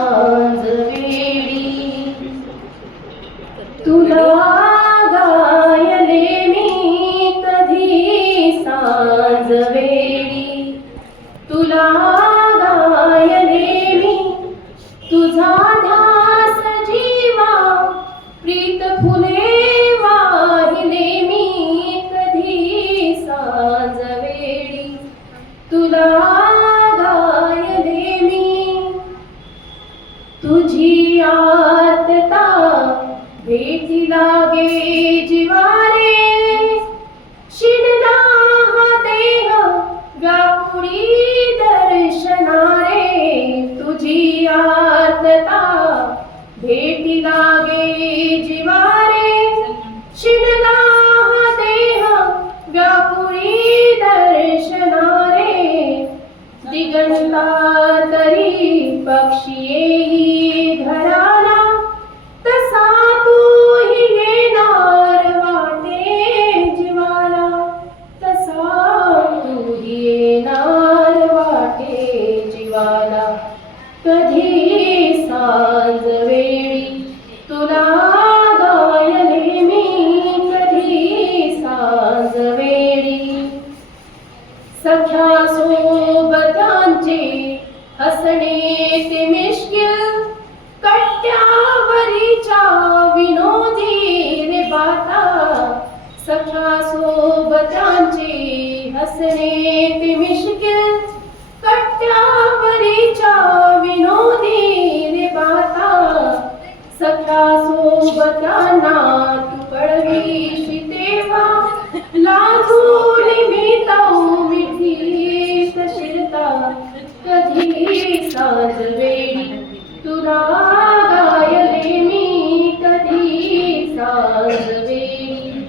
सांज वेळी तुला गायले मी कधी सांज वेळी तुला तुझी आतता, भेटी लागे जिवारे। शिडला हा देह व्यापुडी दर्शनारे। तुझी आतता, भेटी लागे जिवारे। शिडला हा देह व्यापुडी दर्शनारे। दिगंता तरी पक्षी येई तुला गायले मी कधी सांज वेळी सख्या सोबतांचे हसणे ते मिश्किल कट्ट्यावरीच्या विनोदी रे बाता. सख्या सोबतांचे हसणे ते सख्या सोबतांना तू कळवीशी देवा। लाजून मी मिठी शिरता कधी साज तुरा गायले मी कधी साज वेळी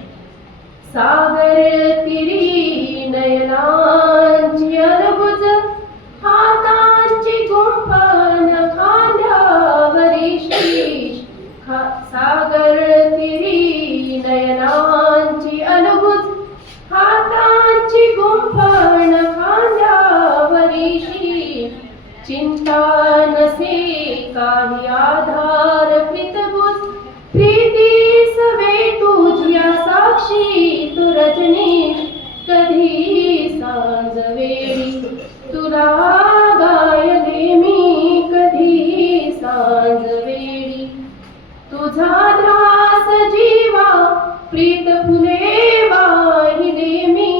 करती नयनांची अनुभूत हातांची गुंफण खांद्यावरीशी. चिंता नसे काही आधार कृतभूत प्रीती सवे तुझ्या साक्षी. प्रीत फुले वाहिले मी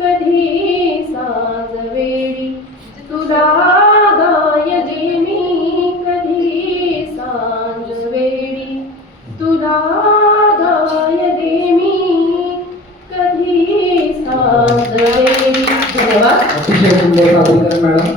कधी सांज वेळी तुला गायले मी कधी सांज वेळी तुला गायले मी कधी सांज धन्यवाद. अतिशय सुंदर सादरीकरण, मॅडम.